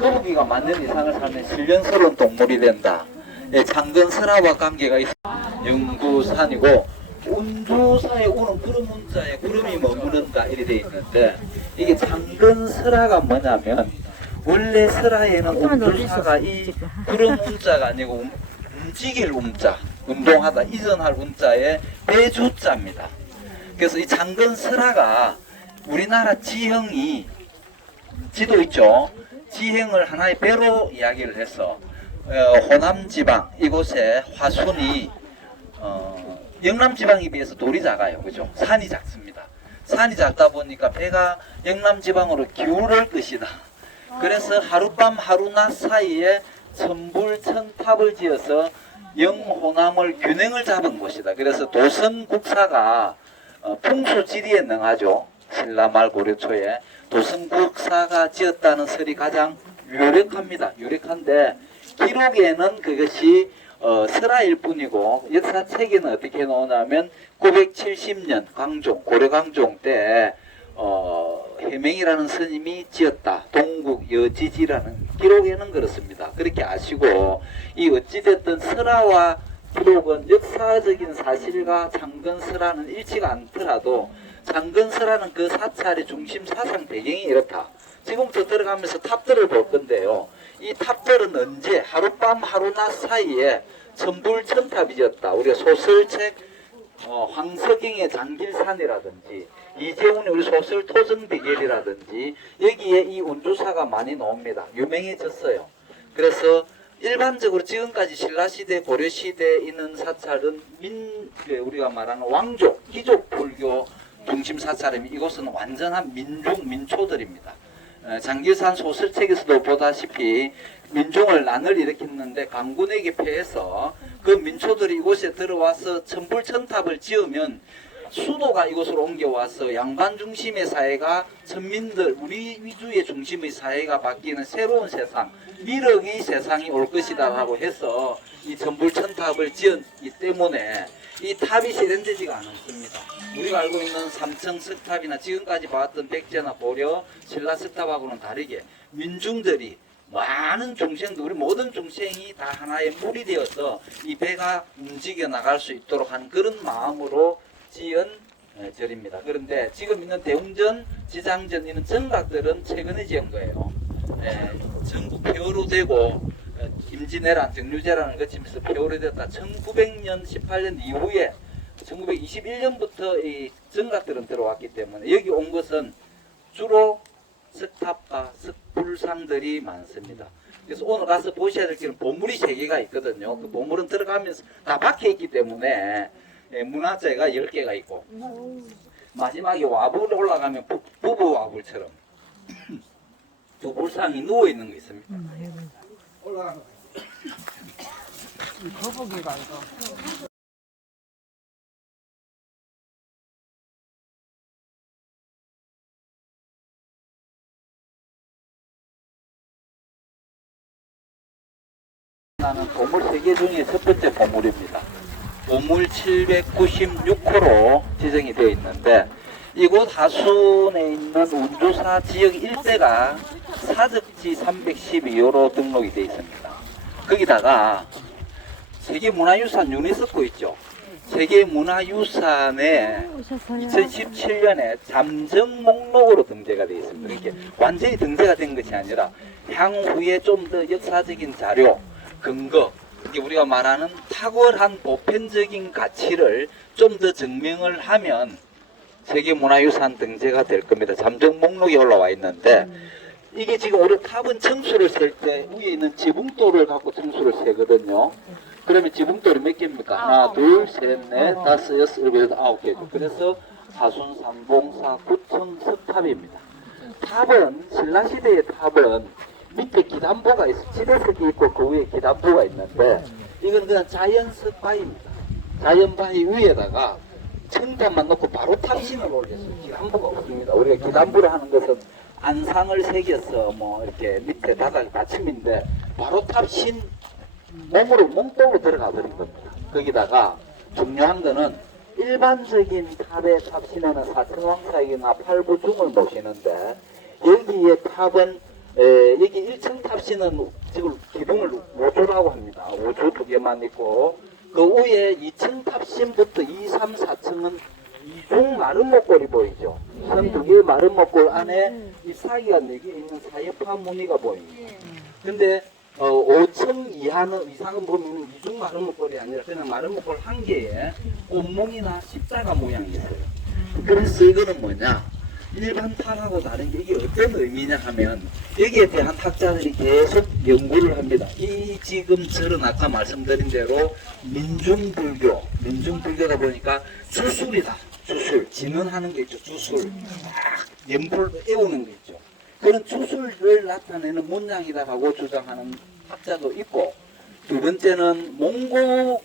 거북이가 맞는 이상을 살면 신령스러운 동물이 된다. 예, 장근설화와 관계가 있어. 영구산이고 운주사에 오는 구름 문자에 구름이 머무른다 이렇게 돼 있는데 이게 장근설화가 뭐냐면 원래 설화에는 운주사가 이 구름 문자가 아니고 움직일 운자, 운동하다 이전할 운자에 배주자입니다. 그래서 이 장근설화가 우리나라 지형이 지도 있죠. 지형을 하나의 배로 이야기를 해서 호남지방 이곳에 화순이 영남지방에 비해서 돌이 작아요. 그죠? 산이 작습니다. 산이 작다 보니까 배가 영남지방으로 기울을 것이다. 그래서 하룻밤 하루낮 사이에 천불천탑을 지어서 영호남을 균형을 잡은 곳이다. 그래서 도성국사가 풍수지리에 능하죠. 신라말 고려 초에 도성국사가 지었다는 설이 가장 유력합니다. 유력한데 기록에는 그것이 설화일 뿐이고 역사책에는 어떻게 나오냐면 970년 광종 고려광종 때 해맹이라는 스님이 지었다. 동국 여지지라는 기록에는 그렇습니다. 그렇게 아시고 이 어찌됐든 설화와 기록은 역사적인 사실과 장근설화는 일치가 않더라도 장근설화는 그 사찰의 중심 사상 배경이 이렇다. 지금부터 들어가면서 탑들을 볼 건데요. 이 탑들은 언제 하룻밤 하루낮 사이에 천불천탑이 지었다. 우리가 소설책 황석영의 장길산이라든지 이재훈의 우리 소설 토정비결이라든지 여기에 이 운주사가 많이 나옵니다. 유명해졌어요. 그래서 일반적으로 지금까지 신라시대 고려시대에 있는 사찰은 우리가 말하는 왕족 귀족 불교 중심 사찰이면 이곳은 완전한 민초들입니다. 장길산 소설책에서도 보다시피 민중을 난을 일으켰는데 강군에게 패해서 그 민초들이 이곳에 들어와서 천불천탑을 지으면 수도가 이곳으로 옮겨와서 양반 중심의 사회가 천민들 우리 위주의 중심의 사회가 바뀌는 새로운 세상 미륵의 세상이 올 것이다 라고 해서 이 천불천탑을 지었기 때문에 이 탑이 세련되지가 않습니다. 우리가 알고 있는 삼청석탑이나 지금까지 봤던 백제나 고려 신라석탑하고는 다르게 민중들이 많은 중생들 우리 모든 중생이 다 하나의 물이 되어서 이 배가 움직여 나갈 수 있도록 한 그런 마음으로 지은 절입니다. 그런데 지금 있는 대웅전, 지장전 이런 정각들은 최근에 지은 거예요. 전부 폐허로 되고 임진왜란, 정류재란을 거치면서 폐허로 됐다. 1900년, 18년 이후에 1921년부터 이 정각들은 들어왔기 때문에 여기 온 것은 주로 석탑과 석불상들이 많습니다. 그래서 오늘 가서 보셔야 될 길은 보물이 3개가 있거든요. 그 보물은 들어가면서 다 박혀있기 때문에 문화재가 10개가 있고 마지막에 와불 올라가면 부부 와불처럼 두 불상이 누워있는 거 있습니다. 올라가는 이 거북이가 이거 나는 보물 3개 중에 첫 번째 보물입니다. 보물 796호로 지정이 되어 있는데 이곳 하순에 있는 운주사 지역 일대가 사적지 312호로 등록이 되어 있습니다. 거기다가 세계문화유산 유네스코 있죠. 세계문화유산에 2017년에 잠정 목록으로 등재가 되어 있습니다. 이렇게 완전히 등재가 된 것이 아니라 향후에 좀 더 역사적인 자료 근거, 이게 우리가 말하는 탁월한 보편적인 가치를 좀 더 증명을 하면 세계문화유산 등재가 될 겁니다. 잠정 목록에 올라와 있는데 이게 지금 우리 탑은 청수를 셀 때 위에 있는 지붕돌을 갖고 청수를 세거든요. 그러면 지붕돌이 몇 개입니까? 하나, 둘, 셋, 넷, 다섯, 여섯, 일곱, 여덟, 9개죠. 그래서 하순, 삼봉사, 구청, 석탑입니다. 탑은 신라시대의 탑은 밑에 기단부가 있어. 지대석이 있고 그 위에 기단부가 있는데 이건 그냥 자연석 바위입니다. 자연 바위 위에다가 청담만 놓고 바로 탑신을 올렸어요. 기단부가 없습니다. 우리가 기단부를 하는 것은 안상을 새겨서 뭐 이렇게 밑에 바닥이 받침인데 바로 탑신 몸으로 몽돌로 들어가 버린 겁니다. 거기다가 중요한 거는 일반적인 탑의 탑신에는 사천왕사이나 팔부중을 모시는데 여기에 탑은 여기 1층 탑신은 지금 기둥을 5조라고 합니다. 5조 2개만 있고 그 위에 2층 탑신부터 2, 3, 4층은 이중 마른 목골이 보이죠. 선 2개의 마른 목골 안에 이 사기가 4개 있는 사이파 무늬가 보입니다. 근데 5층 이상은 보면 이중 마른 목골이 아니라 그냥 마른 목골 한 개에 꽃무늬나 십자가 모양이 있어요. 그래서 이거는 뭐냐? 일반 탑하고 다른 게 이게 어떤 의미냐 하면 여기에 대한 학자들이 계속 연구를 합니다. 이 지금 절은 아까 말씀드린 대로 민중불교다 보니까 주술이다. 주술, 진언하는 게 있죠. 주술, 막 연불 애우는 게 있죠. 그런 주술을 나타내는 문양이다라고 주장하는 학자도 있고, 두 번째는 몽고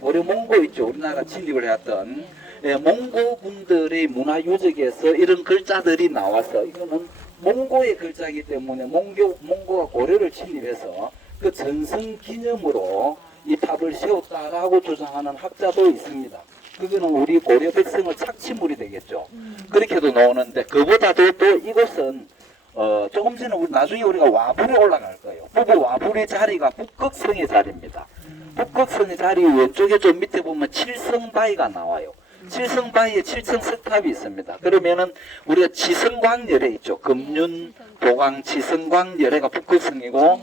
고려 몽고 있죠. 우리나라 침입을 해왔던 몽고분들의 문화 유적에서 이런 글자들이 나와서 이거는 몽고의 글자이기 때문에 몽고가 고려를 침입해서 그 전승 기념으로 이 탑을 세웠다라고 주장하는 학자도 있습니다. 그거는 우리 고려 백성의 착취물이 되겠죠. 그렇게도 나오는데 그보다도 또 이것은 조금 전에 나중에 우리가 와불에 올라갈 거예요. 부부 와불의 자리가 북극성의 자리입니다. 북극성의 자리 왼쪽에 좀 밑에 보면 칠성바위가 나와요. 칠성바위에 7층 석탑이 있습니다. 그러면은 우리가 지성광열에 있죠. 금륜, 도광, 지성광열에가 북극성이고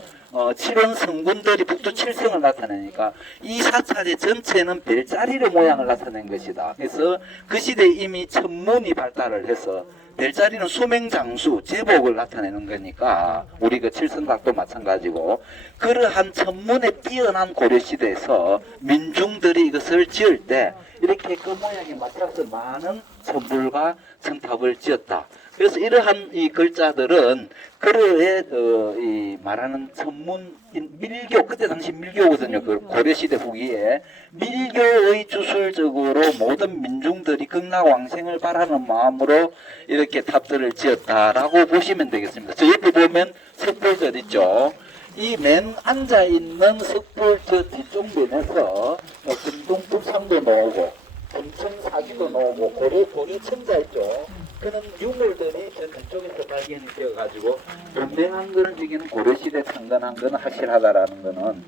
칠원 성군들이 북두 칠성을 나타내니까 이 사찰의 전체는 별자리의 모양을 나타낸 것이다. 그래서 그 시대에 이미 천문이 발달을 해서 별자리는 수명장수, 제복을 나타내는 거니까 우리 그 칠성각도 마찬가지고 그러한 천문에 뛰어난 고려시대에서 민중들이 이것을 지을 때 이렇게 그 모양에 맞춰서 많은 천불과 천탑을 지었다. 그래서 이러한 이 글자들은 그러해 이 말하는 천문 밀교 그때 당시 밀교거든요. 그 고려시대 후기에 밀교의 주술적으로 모든 민중들이 극락왕생을 바라는 마음으로 이렇게 탑들을 지었다라고 보시면 되겠습니다. 저 옆에 보면 석불절 있죠. 이 맨 앉아 있는 석불절 뒤쪽 면에서 금동북상도 나오고 금천사기도 나오고 고려천자 있죠. 그런 유물들이 전 그쪽에서 발견이 되어가지고 분명한 거는 여기는 고려시대 창건한 거는 확실하다라는 거는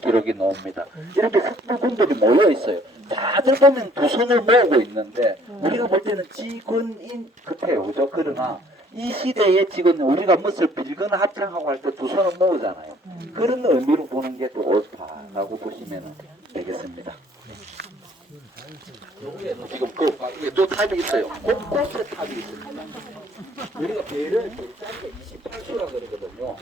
기록이 나옵니다. 이렇게 석불군들이 모여 있어요. 다들 보면 두 손을 모으고 있는데 우리가 볼 때는 직원인 같아요, 그죠? 그러나 이 시대의 직원 우리가 무엇을 빌거나 합창하고 할 때 두 손을 모으잖아요. 그런 의미로 보는 게 또 옳다라고 보시면 되겠습니다. 지금 또 탑이 있어요. 곳곳에 탑이 있습니다. 우리가 별을 별자리가 28수라 그러거든요.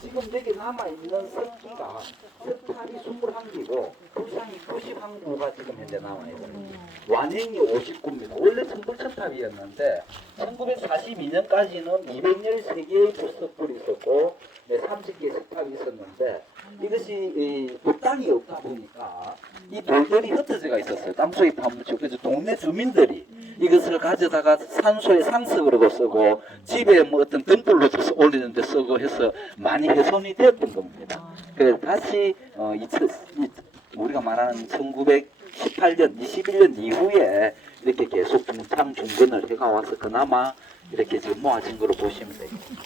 지금 여기 남아있는 석기가 석탑이 21기고 불상이 91구가 지금 현재 남아있어요. 완행이 59입니다. 원래 천불천탑이었는데 1942년까지는 213개의 석불이 있었고 30개의 석탑이 있었는데 이것이 땅이 없다 보니까 이 돌들이 흩어져가 있었어요. 땅속에 파묻히고 그래서 동네 주민들이 이것을 가져다가 산소에 상석으로도 쓰고 집에 뭐 어떤 등불로도 올리는데 쓰고 해서 많이 훼손이 되었던 겁니다. 그래서 다시 우리가 말하는 1918년, 21년 이후에 이렇게 계속 중탕 중건을 해가 와서 그나마 이렇게 지금 모아진 거로 보시면 되겠습니다.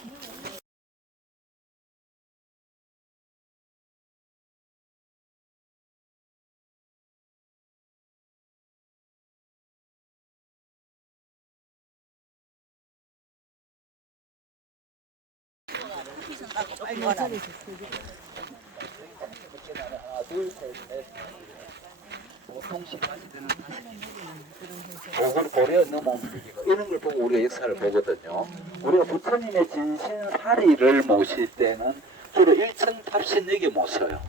하나, 둘, 셋, 넷. 보통식 하시는 고려 넘어오는 이런 걸 보고 우리가 역사를 보거든요. 우리가 부처님의 진신사리를 모실 때는 주로 1층 탑신 여기 모셔요.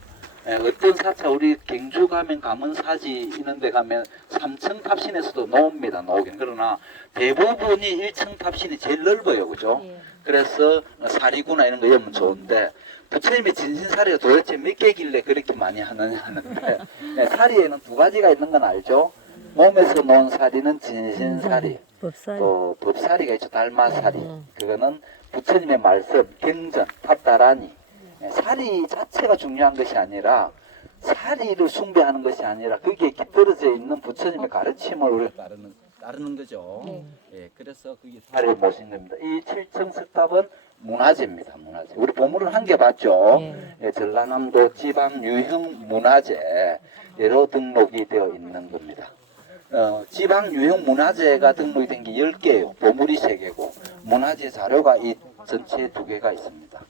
어떤 사찰 우리 경주 가면 가문사지 이런 데 가면 3층 탑신에서도 나옵니다. 나오긴. 그러나 대부분이 1층 탑신이 제일 넓어요. 그죠? 그래서 사리구나 이런 거 여면 좋은데 부처님의 진신사리가 도대체 몇 개길래 그렇게 많이 하느냐 하는데 사리에는 두 가지가 있는 건 알죠? 몸에서 놓은 사리는 진신사리, 또 법사리가 있죠. 달마사리. 그거는 부처님의 말씀, 경전, 탑다라니. 사리 자체가 중요한 것이 아니라 사리를 숭배하는 것이 아니라 거기에 깃들어져 있는 부처님의 가르침을 우리가 따르는 따르는 거죠. 네. 예, 그래서 그게 사례를 모신 겁니다. 이 7층 석탑은 문화재입니다. 문화재. 우리 보물을 한 개 봤죠. 네. 예, 전라남도 지방 유형 문화재로 등록이 되어 있는 겁니다. 지방 유형 문화재가 등록이 된 게 10개예요. 보물이 3개고 문화재 자료가 이 전체 2개가 있습니다.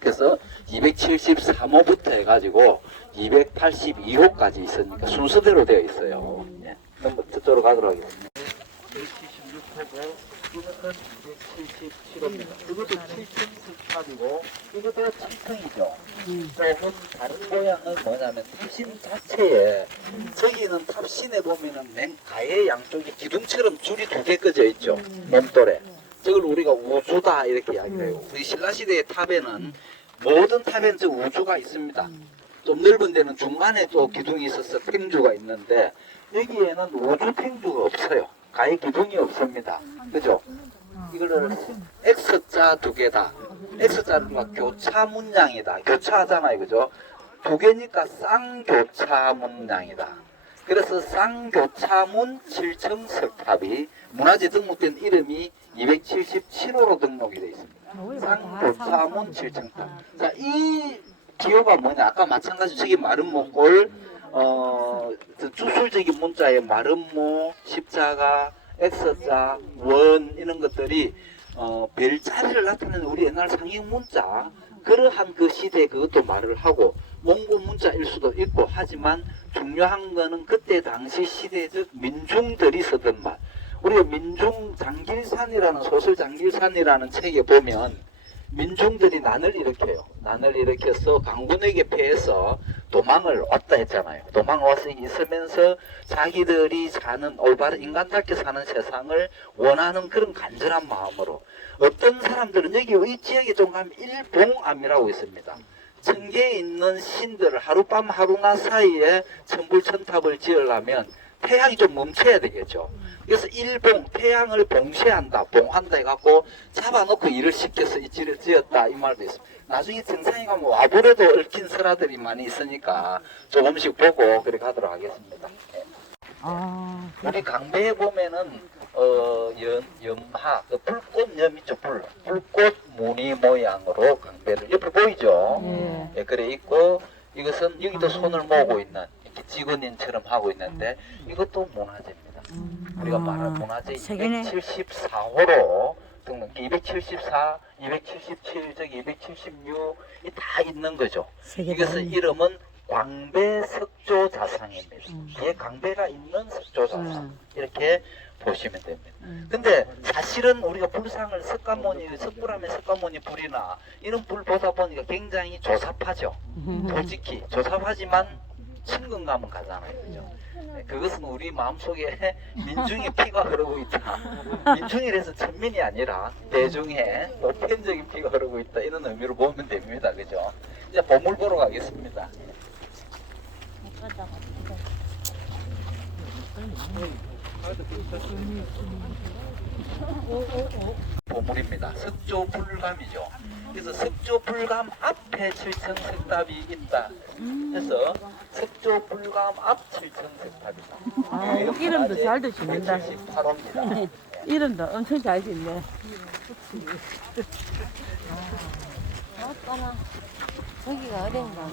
그래서 273호부터 해가지고 282호까지 있으니까 순서대로 되어 있어요. 예. 그럼 저쪽으로 가도록 하겠습니다. 176호고 이것은 277호입니다. 이것도 7층 석탑이고 이것도 7층이죠. 조금 다른 모양은 뭐냐면 탑신 자체에 저기는 탑신에 보면은 맨 가해 양쪽에 기둥처럼 줄이 2개 꺼져 있죠. 몸돌에. 저걸 우리가 우주다 이렇게 이야기해요. 우리 신라시대의 탑에는 모든 탑에는 저 우주가 있습니다. 좀 넓은 데는 중간에 또 기둥이 있어서 팽주가 있는데 여기에는 우주 팽주가 없어요. 가해 기둥이 없습니다. 그죠? 이거를 X자 2개다. X자가 교차 문양이다. 교차하잖아요. 그죠? 2개니까 쌍교차 문양이다. 그래서 쌍교차문 7층 석탑이 문화재 등록된 이름이 277호로 등록이 되어 있습니다. 쌍교차문 7층 탑. 자, 이 기호가 뭐냐? 아까 마찬가지 저기 마름모골 주술적인 문자의 마름모, 십자가, X자, 원 이런 것들이 별자리를 나타내는 우리 옛날 상형 문자 그러한 그 시대에 그것도 말을 하고 몽고 문자일 수도 있고 하지만 중요한 거는 그때 당시 시대적 민중들이 쓰던 말. 우리가 민중 장길산이라는 소설 장길산이라는 책에 보면 민중들이 난을 일으켜요. 난을 일으켜서 강군에게 패해서 도망을 왔다 했잖아요. 도망 와서 있으면서 자기들이 사는 올바른 인간답게 사는 세상을 원하는 그런 간절한 마음으로 어떤 사람들은 여기 이 지역에 좀 가면 일봉암이라고 있습니다. 천계에 있는 신들을 하룻밤 하루낮 사이에 천불천탑을 지으려면 태양이 좀 멈춰야 되겠죠. 그래서 일봉, 태양을 봉쇄한다, 봉한다 해갖고 잡아놓고 일을 시켜서 이 집을 지었다 이 말도 있습니다. 나중에 정상에 가면 와불에도 얽힌 설화들이 많이 있으니까 조금씩 보고 그렇게 하도록 하겠습니다. 우리 강배에 보면은 연하, 불꽃염 있죠. 불꽃 무늬 모양으로 강배를 옆에 보이죠. 예, 그래 있고 이것은 여기도 손을 모으고 있는 이렇게 직원인처럼 하고 있는데 이것도 문화재입니다. 우리가 말한 문화재 274호로 등록 274, 277, 저기 276 이 다 있는 거죠. 이것은 이름은 광배 석조자상입니다. 뒤에 강배가 있는 석조자상 이렇게 보시면 됩니다. 근데 사실은 우리가 불상을 석불암에 석가모니 불이나 이런 불 보다 보니까 굉장히 조잡하죠. 솔직히 조잡하지만 친근감은 가잖아요. 그죠? 그것은 우리 마음속에 민중의 피가 흐르고 있다. 민중이라서 천민이 아니라 대중의 보편적인 피가 흐르고 있다. 이런 의미로 보면 됩니다. 그죠? 이제 보물 보러 가겠습니다. 보물입니다. 석조불감이죠. 그래서 석조불감 앞에 7층 석탑이 있다. 그래서 석조불감 앞 7층 석탑이다. 이름도 잘도 짓는다. 178호입니다. 이름도 엄청 잘 짓네. 아빠나 저기가 어딘가.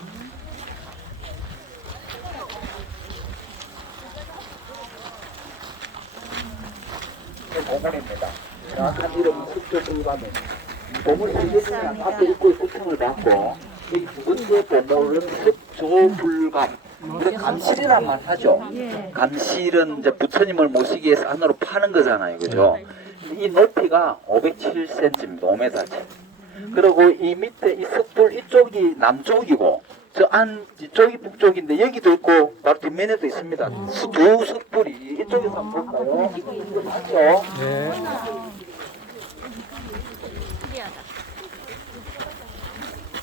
보물입니다. 정확한 이름은 석조불감입니다. 보물 세계지는 앞에 있고 석층을 받고 이 두 번째 보물은 석조불감. 우리 감실이란 말 하죠. 감실은 이제 부처님을 모시기 위해서 안으로 파는 거잖아요, 그죠? 이 높이가 507cm입니다. 5m치. 그리고 이 밑에 이 석불 이쪽이 남쪽이고 저 안 이쪽이 북쪽인데 여기도 있고 바로 뒷면에도 있습니다. 두 석불이 이쪽에서 한번 볼까요? 이거 맞죠? 네.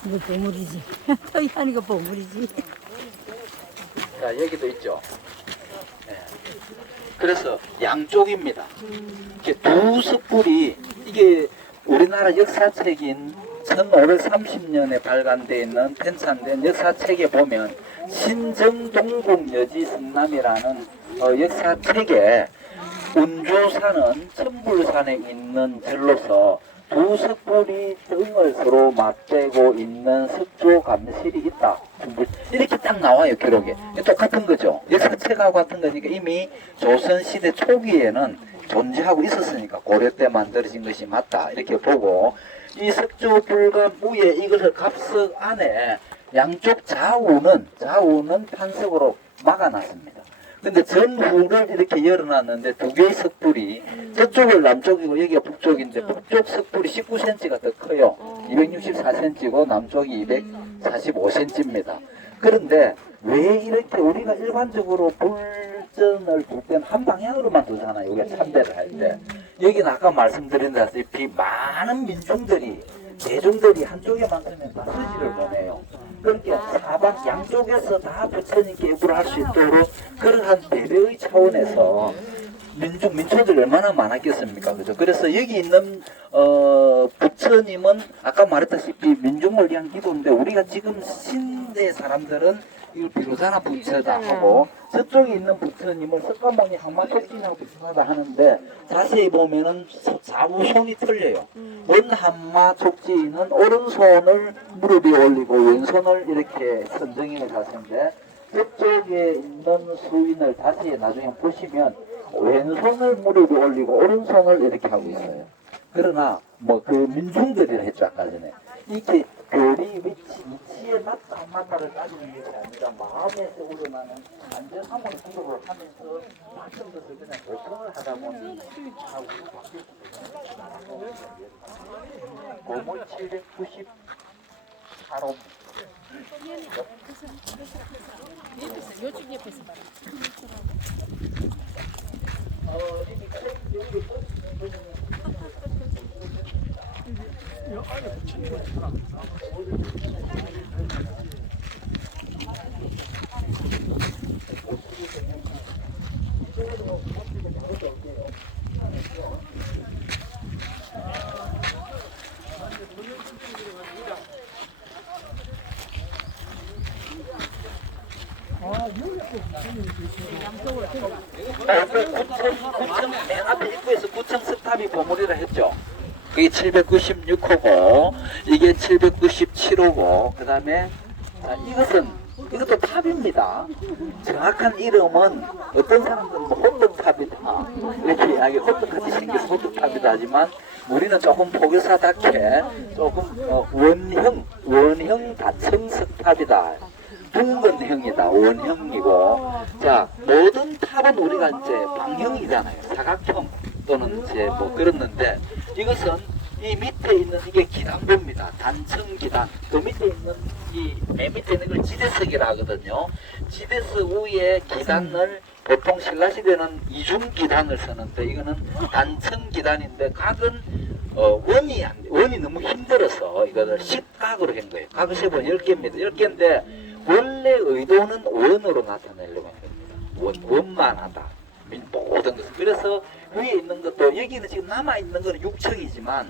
이거 보물이지. 토이한 이거 보물이지. 자, 여기도 있죠. 네. 그래서 양쪽입니다. 이렇게 두 석불이 이게 우리나라 역사책인 1530년에 발간되어 있는 편찬된 역사책에 보면 신정동국 여지 성남이라는 역사책에 운주산은 천불산에 있는 절로서 두 석불이 등을 서로 맞대고 있는 석조 감실이 있다. 이렇게 딱 나와요, 기록에. 똑같은 거죠. 역사책하고 같은 거니까 이미 조선시대 초기에는 존재하고 있었으니까 고려 때 만들어진 것이 맞다. 이렇게 보고 이 석조 불감 위에 이것을 갑석 안에 양쪽 좌우는 판석으로 막아놨습니다. 근데 전후를 이렇게 열어놨는데 두 개의 석불이 저쪽을 남쪽이고 여기가 북쪽인데 북쪽 석불이 19cm가 더 커요. 264cm고 남쪽이 245cm입니다. 그런데 왜 이렇게 우리가 일반적으로 불전을 둘 때는 한 방향으로만 두잖아요. 우리가 참배를 할 때. 여기는 아까 말씀드린다시피 많은 민중들이 대중들이 한쪽에만 서면 다 서지를 보내요. 그러니까 사방 양쪽에서 다 부처님께 예불을 할 수 있도록 그러한 배려의 차원에서 민초들이 얼마나 많았겠습니까? 그죠? 그래서 여기 있는 부처님은 아까 말했다시피 민중을 위한 기도인데 우리가 지금 신대 사람들은 이걸 비로자나 부처다 하고 저쪽에 있는 부처님을 석가모니 항마촉진하고 비슷하다 하는데 자세히 보면은 좌우 손이 틀려요. 원한마 촉진은 오른손을 무릎 위에 올리고 왼손을 이렇게 선정해 자세인데 저쪽에 있는 수인을 다시 나중에 보시면 왼손을 무릎 위에 올리고 오른손을 이렇게 하고 있어요. 그러나 뭐 그 민중들이라 했죠 아까 전에 이렇게 별이 위치에 맞다 안 맞다를 따지는 것이 아니라 마음에서 우러나는 안전함을 기도를 하면서 맞은 것을 그냥 보통을 하다 보니 하고 고물 798호 요쪽 옆에서 봐. 구청 맨 앞에 입구에서 구청 석탑이 보물이라 했죠. 그게 796호고 이게 797호고 그 다음에 이것도 탑입니다. 정확한 이름은 어떤 사람들은 뭐 호떡탑이다 이렇게 이야기 호떡같이 생겨서 호떡탑이다 하지만 우리는 조금 포교사답게 조금 원형 다층석탑이다. 둥근형이다. 원형이고 자 모든 탑은 우리가 이제 방형이잖아요. 사각형 또는 이제 뭐 그렇는데 이것은 이 밑에 있는 이게 기단부입니다. 단층 기단. 그 밑에 있는 이 맨 밑에 있는 걸 지대석이라 하거든요. 지대석 위에 기단을 보통 신라시대는 이중 기단을 쓰는데 이거는 단층 기단인데 각은 원이 너무 힘들어서 이거를 10각으로 한 거예요. 각을 세번 10개입니다. 10개인데 원래 의도는 원으로 나타내려고 합니다. 원만 하다. 모든 것을. 그래서 위에 있는 것도 여기는 지금 남아있는 것은 6층이지만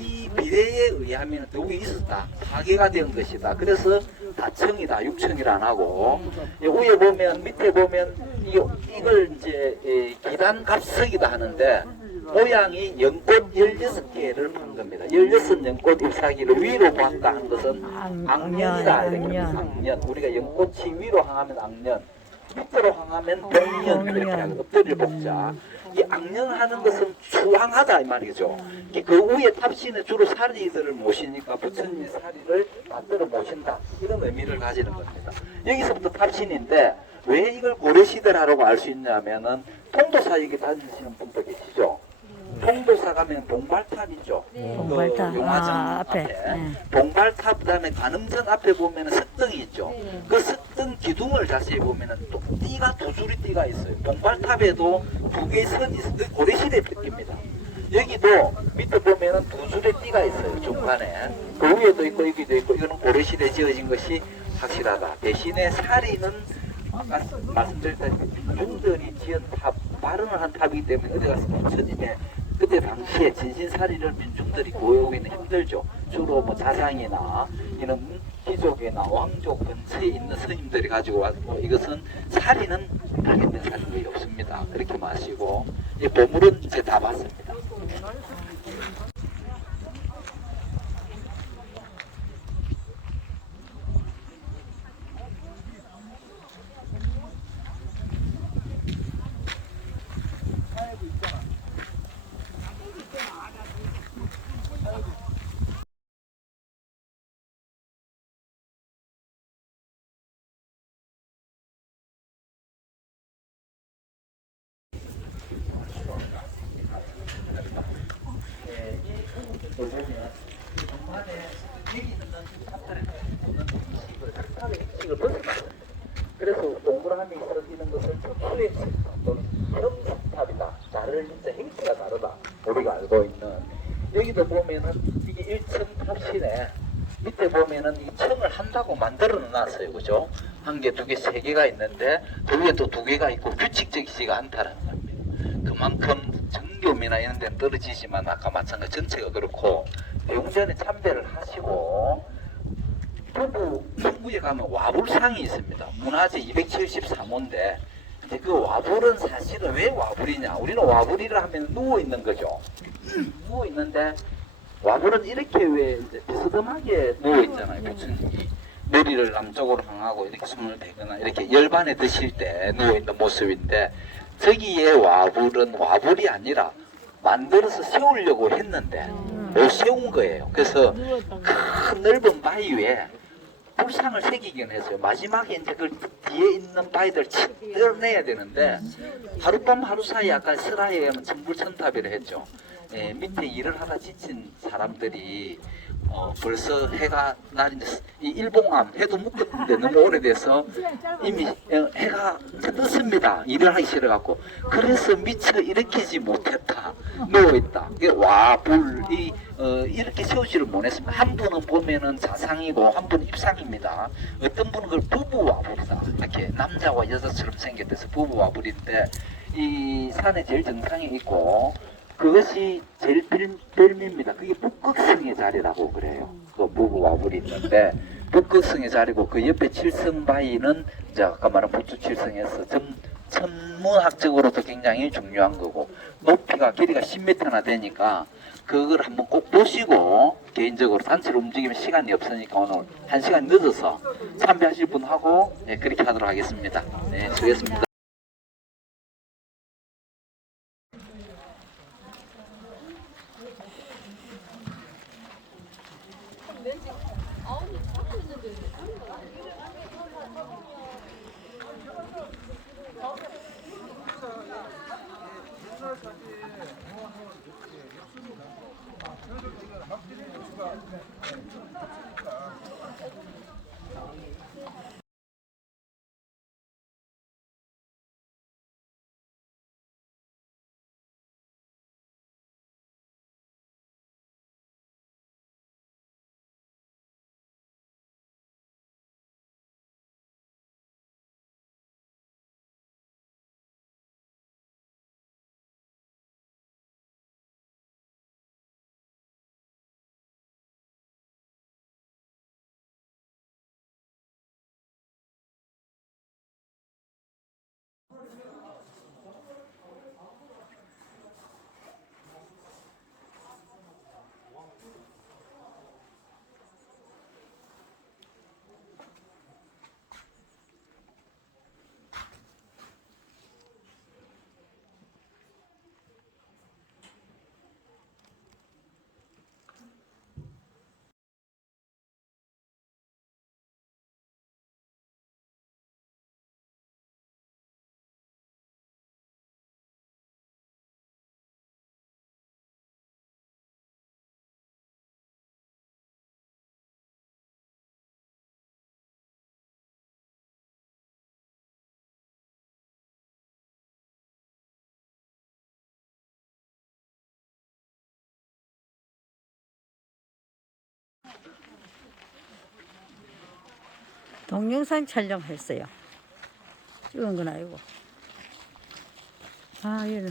이 비례에 의하면 여기 있었다. 파괴가 된 것이다. 그래서 다층이다. 6층이라 안 하고 위에 보면 밑에 보면 이걸 이제 기단 갑석이다 하는데 모양이 연꽃 16개를 판 겁니다. 16연꽃 잎사귀를 위로 보았다 하는 것은 악년이다. 이렇게 악년. 우리가 연꽃이 위로 향하면 악년, 밑으로 향하면 병년 이렇게 하는 엎드릴 복자. 이 악년하는 것은 추앙하다 이 말이죠. 그 위에 탑신에 주로 사리들을 모시니까 부처님의 사리를 만들어 모신다. 이런 의미를 가지는 겁니다. 여기서부터 탑신인데 왜 이걸 고려시대라고 알 수 있냐면은 통도사 여기 다니시는 분도 계시죠. 통도사 가면 봉발탑 있죠. 봉발탑. 용화정 앞에. 봉발탑 그다음에 관음전 앞에 보면은 석등이 있죠. 그 석등 기둥을 자세히 보면은 또 띠가 두 줄이 띠가 있어요. 봉발탑에도 두 개의 선이 있어요. 고려시대 띠입니다. 여기도 밑에 보면은 두 줄의 띠가 있어요. 중간에 그 위에도 있고 여기도 있고 이거는 고려시대 지어진 것이 확실하다. 대신에 사리는 아까 말씀드렸다시피 민중들이 지은 탑, 발언을 한 탑이기 때문에 어디 가서 부처님의 그때 당시에 진신사리를 민중들이 구해오기는 힘들죠. 주로 뭐 자상이나 이런 귀족이나 왕족 근처에 있는 스님들이 가지고 왔고 이것은 사리는 타겟된 사진 거의 없습니다. 그렇게 마시고 이 보물은 이제 다 봤습니다. 그래서 동그라미 있는 것은 초추의 형탑이다. 다를 진짜 형태가 다르다. 우리가 알고 있는 여기도 보면은 이게 1층 탑실에 밑에 보면은 이 층을 한다고 만들어 놨어요, 그죠? 한 개, 두 개, 세 개가 있는데 그 위에 또 두 개가 있고 규칙적이지가 않다는 겁니다. 그만큼 정교미나 이런 데는 떨어지지만 아까 마찬가지 전체가 그렇고 배웅전에 참배를 하시고 부부 성구에 가면 와불상이 있습니다. 문화재 273호인데 근데 그 와불은 사실은 왜 와불이냐? 우리는 와불이라 하면 누워 있는 거죠. 누워 있는데 와불은 이렇게 왜 이제 비스듬하게 누워 있잖아요. 교수님이 머리를 남쪽으로 향하고 이렇게 숨을 대거나 이렇게 열반에 드실 때 누워 있는 모습인데 저기에 와불은 와불이 아니라 만들어서 세우려고 했는데 못 세운 거예요. 그래서 큰 넓은 바위 위에 불상을 새기긴 했어요. 마지막에 이제 그 뒤에 있는 바위들 뜯어내야 되는데 하룻밤 하루 사이 아까 설화에 천불천탑이라 했죠. 예, 밑에 일을 하다 지친 사람들이 벌써 해가 날이 이 일봉암 해도 묵었는데 너무 오래돼서 이미 해가 떴습니다. 일을 하기 싫어갖고 그래서 미처 일으키지 못했다. 누워있다. 와불이 이렇게 세우지를 못했습니다. 한 분은 보면은 자상이고 한 분은 입상입니다. 어떤 분은 그걸 부부와불이다. 이렇게 남자와 여자처럼 생겼대서 부부와불인데 이 산의 제일 정상에 있고 그것이 제일 별미입니다. 그게 북극성의 자리라고 그래요. 그 부부와불이 있는데 북극성의 자리고 그 옆에 칠성바위는 이제 아까 말한 부추칠성에서 천문학적으로도 굉장히 중요한 거고 높이가 길이가 10m나 되니까 그걸 한번 꼭 보시고 개인적으로 단체로 움직이면 시간이 없으니까 오늘 1시간 늦어서 참배하실 분 하고 네, 그렇게 하도록 하겠습니다. 네, 수고했습니다. 동영상 촬영했어요. 찍은 건 아니고. 아, 얘는